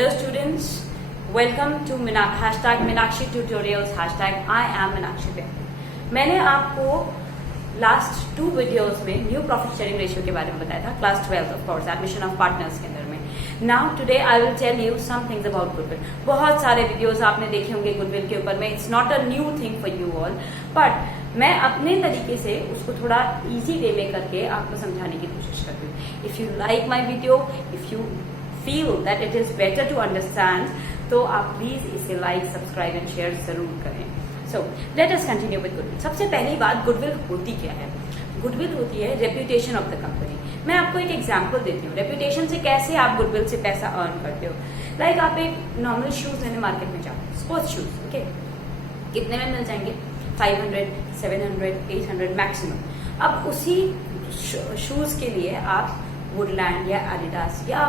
Hello students, welcome to #Meenakshi Tutorials #I am Meenakshi Bhai। मैंने आपको last 2 videos में new profit sharing ratio के बारे में बताया था, class 12 of course admission of partners के अंदर में। Now today I will tell you some things about goodwill. बहुत सारे वीडियोस आपने देखे होंगे गुडविल के ऊपर में, it's not a new thing for you all, but मैं अपने तरीके से उसको थोड़ा इजी वे में करके आपको समझाने की कोशिश करती हूँ। If you like my video, if you feel that it is better to understand, तो आप प्लीज इसे लाइक, सब्सक्राइब एंड शेयर जरूर करें। So let us continue with goodwill. सबसे पहली बात, गुडविल होती क्या है? गुडविल होती है रेप्यूटेशन ऑफ द कंपनी। मैं आपको एक एग्जांपल देती हूँ, रेप्यूटेशन से कैसे आप गुडविल से पैसा अर्न करते हो। लाइक आप एक नॉर्मल शूज लेने मार्केट में जाओ, स्पोर्ट्स शूज, ओके, कितने में मिल जाएंगे? 500, 700, 800 मैक्सिमम। अब उसी शूज के लिए आप वुडलैंड या एडिडास या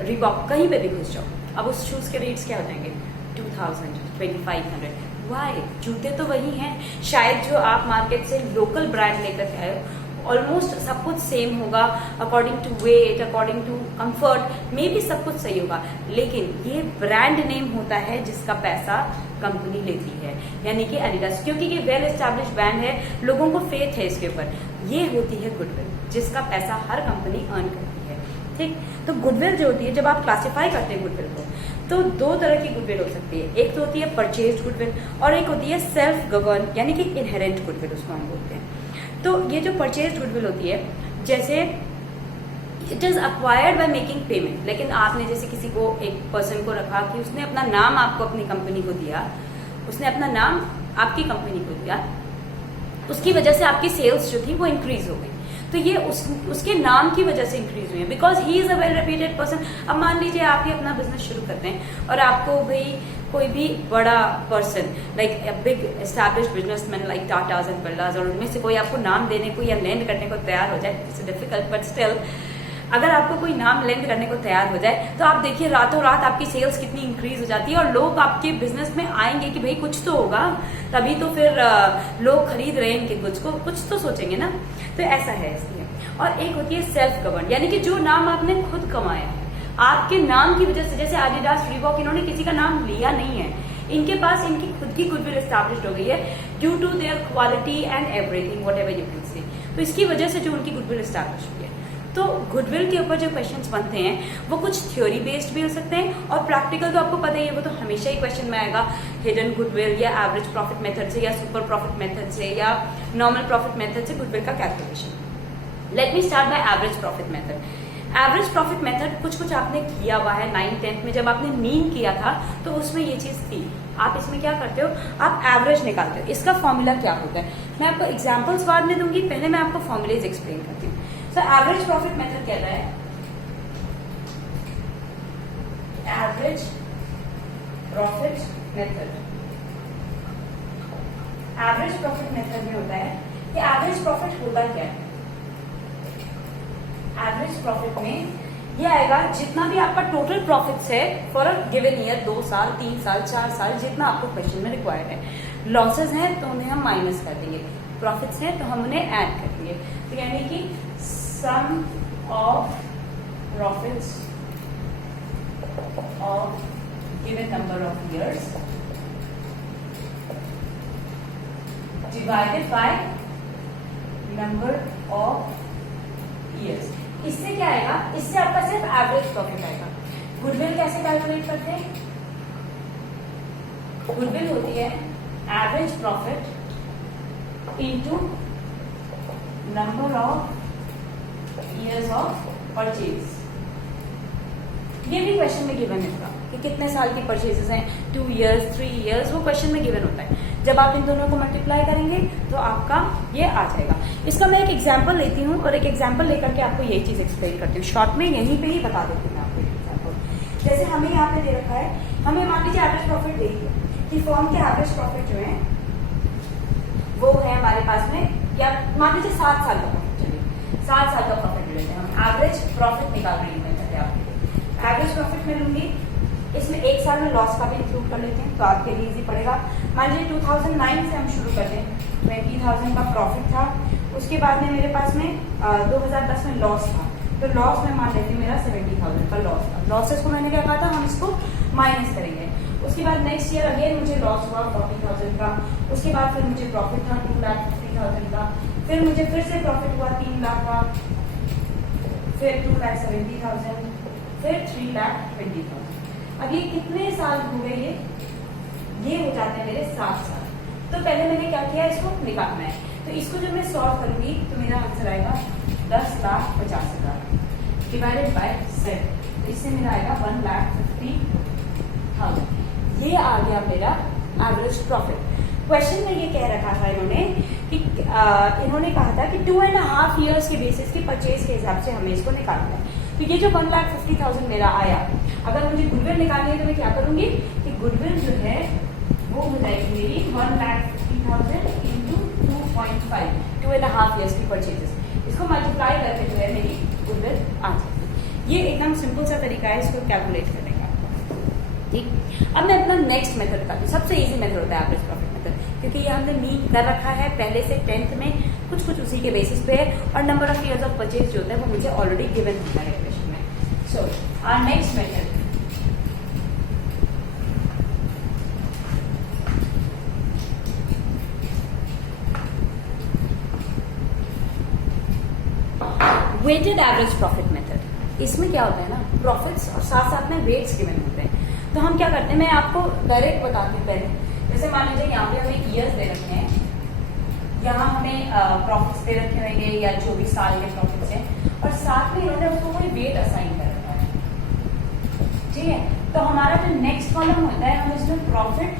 रिबॉक कहीं पे भी घुस जाओ, अब उस शूज के रेट्स क्या हो जाएंगे? 2000, 2500। वाई? जूते तो वही हैं, शायद जो आप मार्केट से लोकल ब्रांड लेकर के आए हो, ऑलमोस्ट सब कुछ सेम होगा, according to weight, according to comfort, मे भी सब कुछ सही होगा, लेकिन ये ब्रांड नेम होता है जिसका पैसा कंपनी लेती है, यानी कि एडिडास, क्योंकि ये वेल एस्टैब्लिश ब्रांड है, लोगों को फेथ है इसके ऊपर। ये होती है गुडविल, जिसका पैसा हर कंपनी अर्न करती है। ठीक, तो गुडविल जो होती है, जब आप क्लासिफाई करते हैं गुडविल को, तो 2 तरह की गुडविल हो सकती है। एक तो होती है परचेज गुडविल और एक होती है सेल्फ गवर्न, यानी कि इनहेरेंट गुडविल उसको हम बोलते हैं। तो ये जो परचेज गुडविल होती है, जैसे it is acquired by making payment, लेकिन आपने जैसे किसी को, एक पर्सन को रखा कि उसने अपना नाम आपको अपनी कंपनी को दिया, उसने अपना नाम आपकी कंपनी को दिया, उसकी वजह से आपकी सेल्स जो थी वो इंक्रीज हो गई। तो ये उसके नाम की वजह से इंक्रीज हुई है, because he is a well reputed person. अब मान लीजिए आप ही अपना बिजनेस शुरू करते हैं और आपको भाई कोई भी बड़ा person like big established businessman like Tatas and Birlas, और उनमें से कोई आपको नाम देने को या लेंड करने को तैयार हो जाए, इट्स डिफिकल्ट बट स्टिल, अगर आपको कोई नाम लेंड करने को तैयार हो जाए, तो आप देखिए रातों रात आपकी सेल्स कितनी इंक्रीज हो जाती है और लोग आपके बिजनेस में आएंगे कि भाई कुछ तो होगा, तभी तो फिर लोग खरीद रहे हैं इनके गुड्स को, कुछ तो सोचेंगे ना। तो ऐसा है इसलिए। और एक होती है सेल्फ गवर्न, यानी कि जो नाम आपने खुद कमाया है, आपके नाम की वजह से, जैसे एडिडास, रीबॉक, इन्होंने किसी का नाम लिया नहीं है, इनके पास इनकी खुद की गुडविल एस्टैब्लिश्ड हो गई है due to their quality and everything whatever you can say. तो इसकी वजह से जो उनकी गुडविल एस्टैब्लिश हुई है। तो गुडविल के ऊपर जो क्वेश्चंस बनते हैं वो कुछ थ्योरी बेस्ड भी हो सकते हैं और प्रैक्टिकल तो आपको पता ही है, वो तो हमेशा ही क्वेश्चन में आएगा, हिडन गुडविल या एवरेज प्रॉफिट मेथड से या सुपर प्रॉफिट मेथड से या नॉर्मल प्रॉफिट मेथड से गुडविल का calculation. Let me start by average profit method. Average profit method कुछ आपने किया हुआ है 9th 10th में, जब आपने मीन किया था तो उसमें ये चीज थी। आप इसमें क्या करते हो? आप एवरेज निकालते हो। इसका फॉर्मूला क्या होता है मैं आपको एग्जाम्पल्स बाद में दूंगी, पहले मैं आपको फॉर्मुलेज एक्सप्लेन करती हूँ। सो एवरेज प्रॉफिट मेथड कहता है, average profit method, average profit method में होता है कि एवरेज प्रॉफिट होता क्या है। एवरेज प्रॉफिट में ये आएगा जितना भी आपका टोटल प्रॉफिट्स है फॉर अ गिवन ईयर, 2 साल, 3 साल, 4 साल, जितना आपको क्वेश्चन में रिक्वायर्ड है। लॉसेस हैं तो उन्हें हम माइनस कर देंगे, प्रॉफिट्स हैं तो हम उन्हें ऐड करेंगे। तो यानी कि sum of profits of given number of years divided by number of years. इससे क्या आएगा? इससे आपका सिर्फ एवरेज प्रॉफिट आएगा। गुडविल कैसे कैलकुलेट करते हैं? गुडविल होती है average profit into number of years of purchase. ये भी क्वेश्चन में गिवन है कि कितने साल की परचेजेस हैं, 2 years, 3 years, वो क्वेश्चन में गिवन होता है। जब आप इन दोनों को मल्टीप्लाई करेंगे तो आपका ये आ जाएगा। इसका मैं एक एग्जांपल लेती हूँ और एक एग्जांपल लेकर के आपको यही चीज एक्सप्लेन करती हूँ। शॉर्ट में यहीं पे ही बता देती हूँ आपको एग्जांपल। जैसे हमें यहाँ पे दे रखा है, हमें मान लीजिए एवरेज प्रॉफिट दे दिया कि फर्म के एवरेज प्रॉफिट जो है वो है हमारे पास में, या मान लीजिए 7 साल का प्रॉफिट, चलिए 7 साल का प्रॉफिट लेते हैं हम। एवरेज प्रॉफिट निकाल रही हूँ एवरेज प्रॉफिट में लूंगी, इसमें 1 साल में लॉस का भी इंक्लूड कर लेते हैं तो आपके लिए इजी पड़ेगा। मान लीजिए 2009 से हम शुरू करते हैं, 20,000 का प्रॉफिट था, उसके बाद में मेरे पास में 2010 में लॉस था, तो लॉस में मान लेते हैं मेरा 70,000 का लॉस था। लॉसेस को मैंने क्या कहा था, हम इसको माइनस करेंगे। उसके बाद नेक्स्ट ईयर अगेन मुझे लॉस हुआ 40,000 का। उसके बाद फिर मुझे प्रॉफिट था 2,50,000 का। फिर मुझे फिर से प्रॉफिट हुआ 3 लाख का, फिर 2,70,000, फिर 3,20,000। अब ये कितने साल हो गए, ये हो जाते हैं मेरे 7 साल। तो पहले मैंने क्या किया, इसको निकालना है। तो इसको जब मैं सॉल्व करूंगी तो मेरा आंसर आएगा 10,50,000 डिवाइडेड बाय 7। इससे मेरा आएगा 1,50,000। ये आ गया मेरा एवरेज प्रॉफिट। क्वेश्चन में ये कह रखा था इन्होंने कि इन्होंने कहा था कि 2.5 years के बेसिस की परचेज के हिसाब से हमें इसको निकालना है। तो ये जो 1,50,000 मेरा आया, अगर मुझे गुडविल निकालनी है तो मैं क्या करूंगी कि गुडविल जो है वो हो जाएगी मेरी 1,50,000 इंटू 2.5, 2.5 years की परचेजेस। इसको मल्टीप्लाई करके जो है मेरी गुडविल आ जाएगी। ये एकदम सिंपल सा तरीका है इसको कैलकुलेट करने का। ठीक, अब मैं अपना नेक्स्ट मेथड बताती हूँ। सबसे इजी मेथड होता है एवरेज प्रॉफिट मेथड, क्योंकि ये हमने मीट कर रखा है पहले से 10th में, कुछ उसी के बेसिस पे है, और number of years of purchase जो होता है वो मुझे ऑलरेडी गिवन होता है क्वेश्चन में। So our next method, weighted average profit method. इसमें क्या होता है ना, प्रॉफिट्स और साथ साथ में वेट्स गिवन होते हैं। तो हम क्या करते हैं, मैं आपको डायरेक्ट बताती हूँ पहले। जैसे मान लीजिए यहाँ पे हमें ईयर्स दे रखे हैं, यहाँ हमें प्रॉफिट्स दे रखे होंगे या जो भी साल के प्रॉफिट्स हैं, और साथ में इन्होंने उसको कोई वेट असाइन कर रखा है। ठीक है, तो हमारा जो नेक्स्ट कॉलम होता है, हम इसमें प्रॉफिट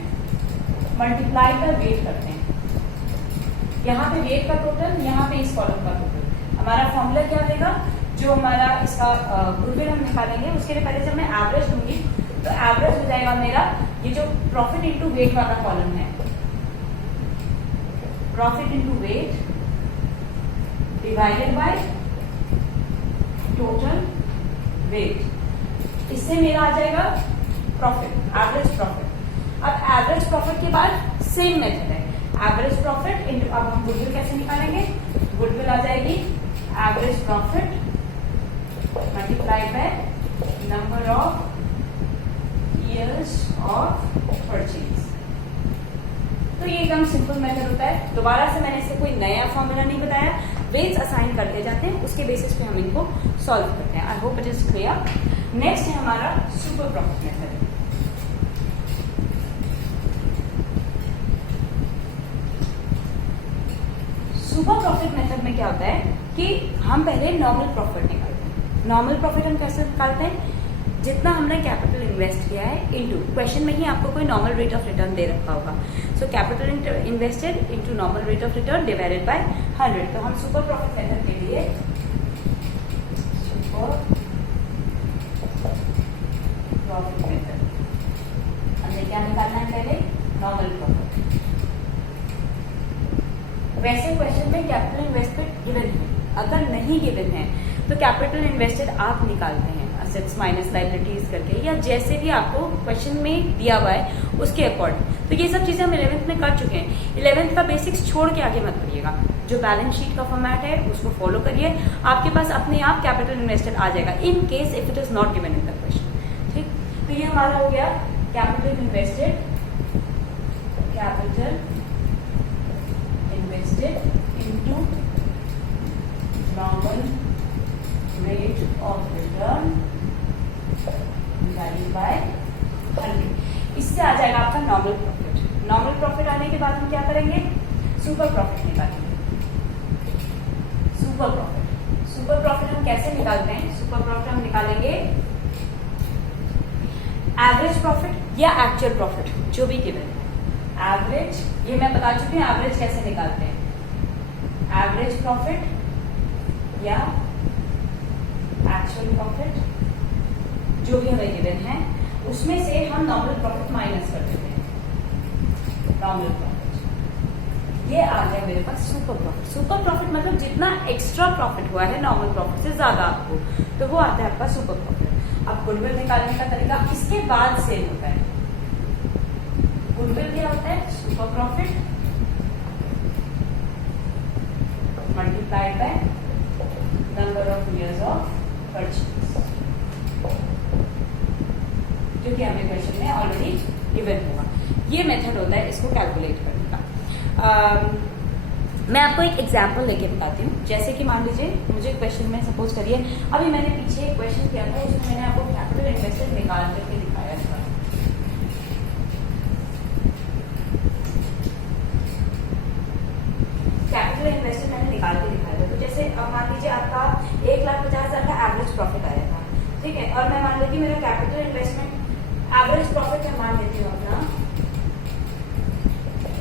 मल्टीप्लाई का वेट करते हैं। यहाँ पे वेट का टोटल, यहाँ पे इस कॉलम का टोटल। हमारा फॉर्मूला क्या रहेगा, जो हमारा इसका गुडविल हम निकालेंगे, उसके लिए पहले जब मैं एवरेज दूंगी तो एवरेज हो जाएगा मेरा ये जो प्रॉफिट इंटू वेट वाला कॉलम है, profit into weight divided by total weight. इससे मेरा आ जाएगा प्रॉफिट, एवरेज प्रॉफिट। अब एवरेज प्रॉफिट के बाद सेम मेथड है, एवरेज प्रॉफिट इंटू, अब हम गुडविल कैसे निकालेंगे, गुडविल आ जाएगी average profit multiplied by number of years of purchase. तो ये एकदम सिंपल मेथड होता है। दोबारा से मैंने इससे कोई नया फॉर्मूला नहीं बताया, वेट्स असाइन करते जाते हैं, उसके बेसिस पे हम इनको सॉल्व करते हैं। I hope it is clear. Next है हमारा super profit method. Super profit method में क्या होता है कि हम पहले नॉर्मल प्रॉफिट निकालते हैं। नॉर्मल प्रॉफिट हम कैसे निकालते हैं, जितना हमने कैपिटल इन्वेस्ट किया है इनटू, क्वेश्चन में ही आपको कोई नॉर्मल रेट ऑफ रिटर्न दे रखा होगा। So capital invested into normal rate of return divided by 100। तो हम सुपर प्रॉफिट मेथड के लिए सुपर प्रॉफिट मेथड हमने क्या निकालना है, पहले नॉर्मल प्रॉफिट। वैसे क्वेश्चन में कैपिटल इन्वेस्टमेंट गिवन है, अगर नहीं गिवन है तो कैपिटल इन्वेस्टेड आप निकालते हैं असेट्स माइनस लायबिलिटीज करके, या जैसे भी आपको क्वेश्चन में दिया हुआ है उसके अकॉर्डिंग। तो ये सब चीजें हम 11th में कर चुके हैं। 11th का बेसिक्स छोड़ के आगे मत बढ़िएगा, जो बैलेंस शीट का फॉर्मेट है उसको फॉलो करिए, आपके पास अपने आप कैपिटल इन्वेस्टेड आ जाएगा in case if it is not given in the question. ठीक, तो ये हमारा हो गया capital invested, capital invested into normal rate of return divided by 100। इससे आ जाएगा आपका नॉर्मल प्रॉफिट। नॉर्मल प्रॉफिट आने के बाद हम क्या करेंगे, सुपर प्रॉफिट निकालेंगे। सुपर प्रॉफिट, सुपर प्रॉफिट हम कैसे निकालते हैं, सुपर प्रॉफिट हम निकालेंगे एवरेज प्रॉफिट या एक्चुअल प्रॉफिट, जो भी गिवन है। एवरेज, ये मैं बता चुकी हूँ एवरेज कैसे निकालते हैं, एवरेज प्रॉफिट या एक्चुअल प्रॉफिट जो भी हमें गिवन है, उसमें से हम नॉर्मल प्रॉफिट माइनस कर देते हैं। नॉर्मल प्रॉफिट, ये आ गया मेरे पास सुपर प्रॉफिट। सुपर प्रॉफिट मतलब जितना एक्स्ट्रा प्रॉफिट हुआ है नॉर्मल प्रॉफिट से ज्यादा आपको, तो वो आता है आपका सुपर प्रॉफिट। अब गुडविल निकालने का तरीका इसके बाद सेम होता है। गुडविल क्या होता है, super profit multiplied by number of years of ये मेथड होता है इसको कैलकुलेट करने का। मैं आपको एक एग्जाम्पल लेके बताती हूँ। जैसे कि मान लीजिए मुझे क्वेश्चन में सपोज करिए, अभी मैंने पीछे एक क्वेश्चन किया था, उसमें मैंने आपको कैपिटल इन्वेस्टमेंट निकाल करके दिखाया था। कैपिटल इन्वेस्टमेंट मैंने निकाल के दिखाया था। तो जैसे मान लीजिए आपका 1,50,000 का एवरेज प्रॉफिट आया था, ठीक है, और मैं मान लेती हूँ मेरा कैपिटल इन्वेस्टमेंट एवरेज प्रॉफिट मैं मान लेती हूँ अपना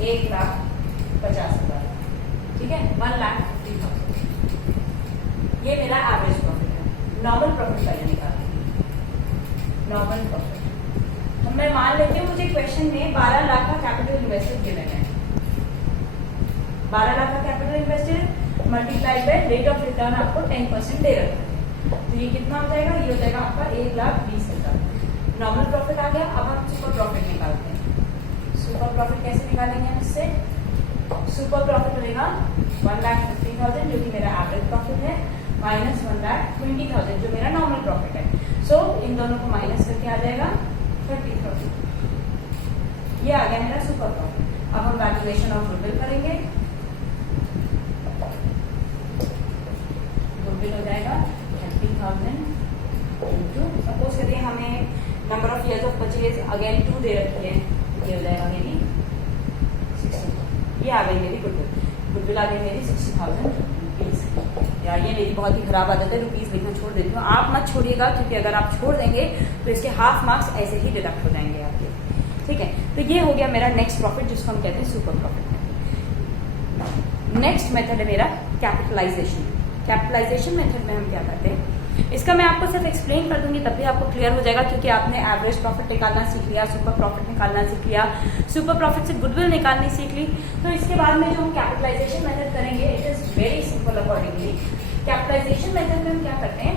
1,50,000, ठीक है, 1,50,000, ये मेरा एवरेज प्रॉफिट है। नॉर्मल प्रॉफिट पहले निकालूंगी, नॉर्मल प्रॉफिट। हम मैं मान लेती हूँ मुझे क्वेश्चन में 12 लाख का कैपिटल इन्वेस्टेड गिवन है, 12 लाख का capital invested multiplied by rate of return आपको 10% दे रखा है। तो ये कितना हो जाएगा, ये हो जाएगा आपका 1,20,000। नॉर्मल प्रॉफिट आ गया। अब हम सुपर प्रॉफिट निकालते हैं। सुपर प्रॉफिट कैसे निकालेंगे हम इससे? सुपर प्रॉफिट होगा 1,50,000 जो कि मेरा एवरेज प्रॉफिट है, माइनस 1,20,000 जो मेरा नॉर्मल प्रॉफिट है। सो इन दोनों को माइनस करके आ जाएगा 30,000। ये आ गया मेरा सुपर प्रॉफिट। अब हम वैल्यूएशन ऑफ गुडविल करेंगे। गुडविल हो जाएगा 30,000 इंटू, सपोज करिए हमें number of years of purchase again 2 दे रखी है, ये हो जाएगा मेरी 60,000। ये आ गई मेरी गुडविल। गुडविल आ गई मेरी 60,000 रुपीज। यार ये मेरी बहुत ही खराब आदत है, रुपीज लिखना छोड़ देती हूँ। आप मत छोड़िएगा, क्योंकि अगर आप छोड़ देंगे तो इसके हाफ मार्क्स ऐसे ही डिडक्ट हो जाएंगे आपके, ठीक है। तो ये हो गया मेरा नेक्स्ट प्रॉफिट, जिसको हम कहते हैं सुपर प्रॉफिट। नेक्स्ट मेथड है मेरा कैपिटलाइजेशन। कैपिटलाइजेशन मेथड में हम क्या करते हैं, इसका मैं आपको सिर्फ एक्सप्लेन कर दूंगी, तब भी आपको क्लियर हो जाएगा, क्योंकि आपने एवरेज प्रॉफिट निकालना सीख लिया, सुपर प्रॉफिट निकालना सीख लिया, सुपर प्रॉफिट से गुडविल निकालनी सीख ली। तो इसके बाद में जो हम कैपिटलाइजेशन मेथड करेंगे, it is very simple. Accordingly capitalization method में हम क्या करते हैं,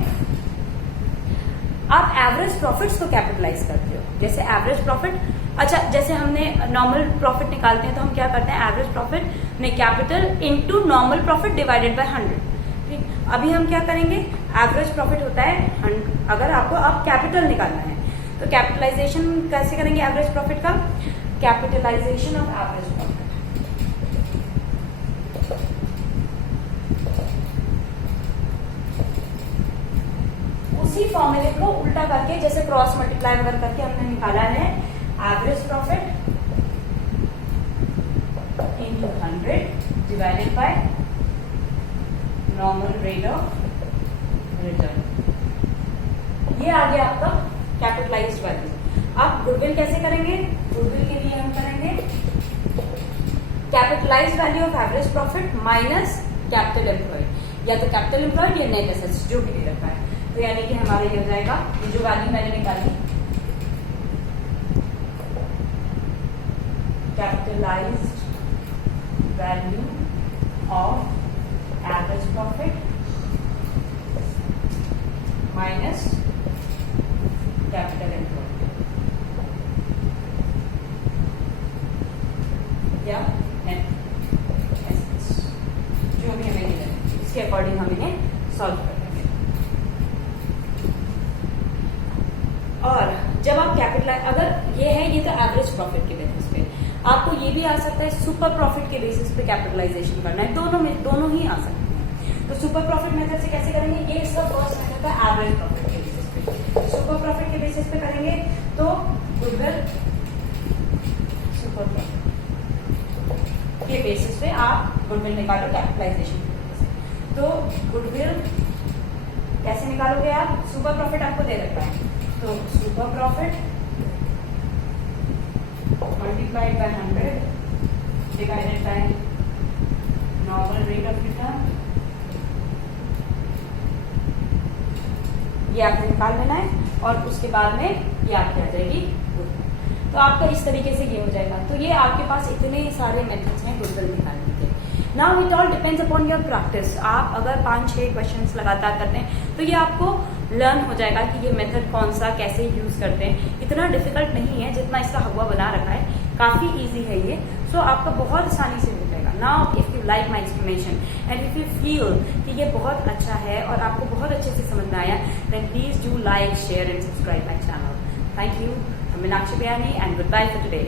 आप एवरेज प्रॉफिट्स को कैपिटलाइज करते हो। जैसे एवरेज प्रॉफिट, अच्छा जैसे हमने नॉर्मल प्रॉफिट निकालते हैं तो हम क्या करते हैं, एवरेज प्रॉफिट में capital into normal profit divided by 100। ठीक, अभी हम क्या करेंगे, एवरेज प्रॉफिट होता है 100। अगर आपको अब कैपिटल निकालना है तो कैपिटलाइजेशन कैसे करेंगे एवरेज प्रॉफिट का, कैपिटलाइजेशन ऑफ एवरेज प्रॉफिट। उसी फॉर्मूले को उल्टा करके, जैसे क्रॉस मल्टीप्लाई वगैरह करके हमने निकाला है average profit into 100 divided by normal rate of return. ये आ गया आपका कैपिटलाइज्ड वैल्यू। अब गुडविल कैसे करेंगे, गुडविल के लिए हम करेंगे capitalised value of average profit minus capital employed, या तो कैपिटल एम्प्लॉयड या नेट एसेट्स जो भी दे रखा है। तो यानी कि हमारा ये हो जाएगा, ये जो वैल्यू मैंने निकाली capitalised value of average profit minus capital employed या नेट एसेट्स, जो भी हमें मिला है इसके अकॉर्डिंग हम इन्हें सॉल्व करेंगे। और जब आप कैपिटलाइज, अगर ये है, ये तो एवरेज प्रॉफिट के बेसिस पे, आपको ये भी आ सकता है सुपर प्रॉफिट के बेसिस पे कैपिटलाइजेशन करना है, दोनों ही आ सकते हैं। तो सुपर प्रॉफिट मेथड से कैसे करेंगे, ये इसका फर्स्ट मेथड था एवरेज प्रॉफिट के बेसिस पे। सुपर प्रॉफिट के बेसिस पे करेंगे तो गुडविल सुपर प्रॉफिट के बेसिस पे आप गुडविल निकालो कैपिटलाइजेशन के बेसिस पे। तो गुडविल कैसे निकालोगे आप, सुपर प्रॉफिट आपको दे रखा है, तो super profit multiplied by 100 divided by normal rate of return, ये आपको निकाल लेना है। और उसके बाद में ये आपकी आ जाएगी गुडविल। तो आपका इस तरीके से ये हो जाएगा। तो ये आपके पास इतने सारे मेथड्स हैं गुडविल निकालने के। Now it all depends upon your practice. आप अगर 5-6 क्वेश्चंस लगातार करते हैं तो ये आपको लर्न हो जाएगा कि ये मेथड कौन सा कैसे यूज करते हैं। इतना डिफिकल्ट नहीं है जितना इसका हवा बना रखा है, काफी इजी है ये। सो आपका बहुत आसानी से हो जाएगा। Now if you like my explanation and if you feel कि ये बहुत अच्छा है और आपको बहुत अच्छे से समझ में आया, then please do like, share and subscribe my channel. Thank you, Meenakshi Biyani, and goodbye for today.